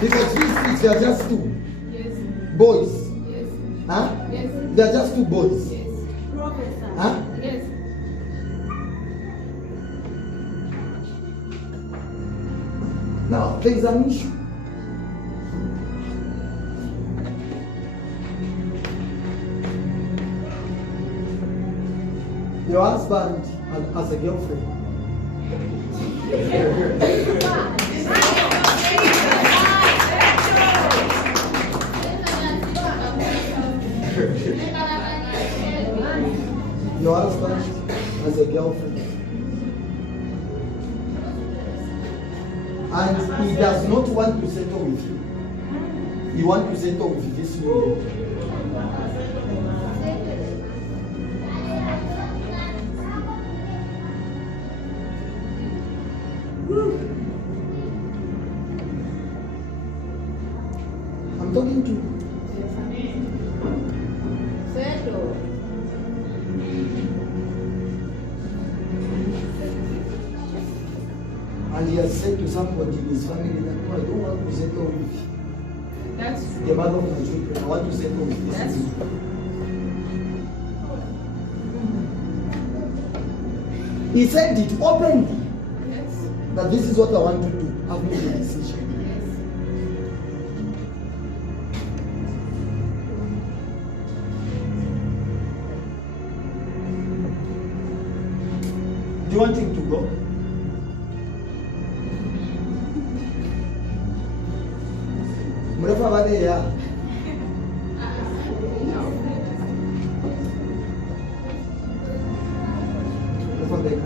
Because these kids, they are just two. Yes. Boys. Yes. Huh? Yes. They are just two boys. Yes. Professor. Huh? Yes. Now, there is an issue. Your husband has a girlfriend. Your husband has a girlfriend. And he does not want to settle with you. He wants to settle with this woman. I'm talking to you. Settle. And he has said to somebody in his family that, no, I don't want to settle with That's the mother of my children. I want to settle with this That's woman. He said it openly yes. that this is what I want to do. I've made a decision. Yes. Do you want him to go? Mrefu abade ya. Mrefu abade.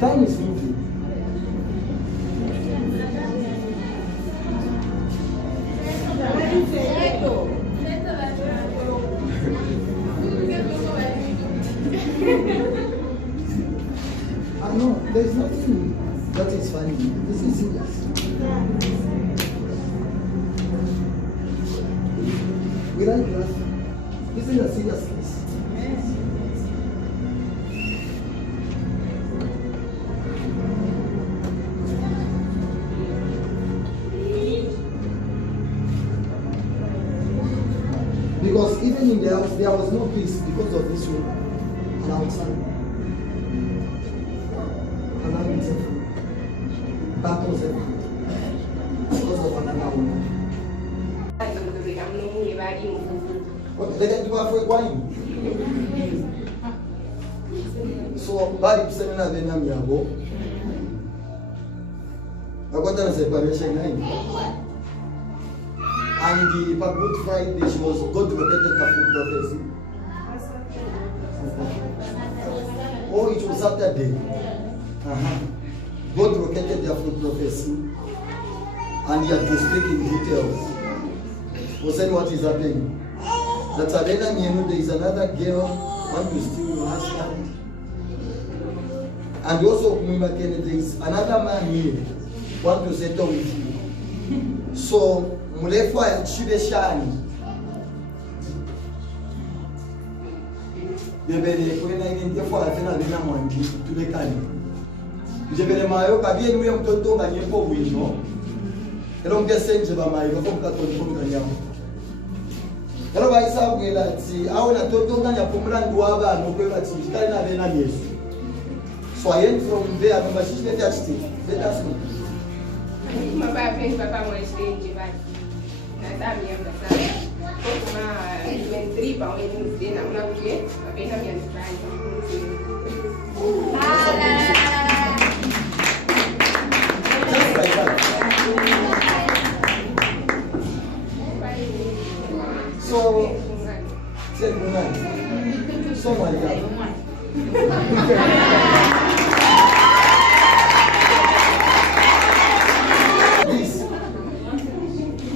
Time is moving. Settle. I know, there is nothing that is funny. This is serious. We like that. This is a serious case. Because even in the house, there was no peace because of this woman and outside. And I'm in battles everywhere because of another woman. Okay, they can do it for wine. So, bari kusema na nami yabo. Nakwenda na separation nine. And the Good Friday, she was God located her full prophecy. Oh, it was Saturday. God located their full prophecy. And he had to speak in details. He said what is happening. That there is another girl want to steal your husband. And also there is another man here want to settle with you. So murefu achibe shani. Bebele kwena identify tena bina mwandi tulekani. Jebele mayo kabie niwe mtoto nganyempo bwino. Elo ngesenje ba mayo ko mkatoni ko nganyamo. Elo baisa bwela ti awona toto nganya pomulandi wabana okweba ti kale na bena Yesu. So I went from there to my sister tested. Let us know. My papa was saying, I thought we have the time. When 3 pounds in the I'm not yet. I've been having a try. Just like that. So, say woman. So my God.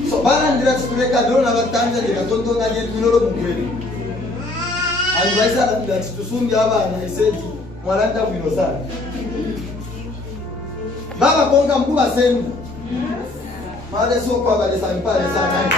So barandira tuleka dona batanja likatonto nganye binoro mugweli. Alibaisa that tusumbi abana iseti mwaranda bwino sana. Baba konga mkuba semu. Male so kwa bale sana sana.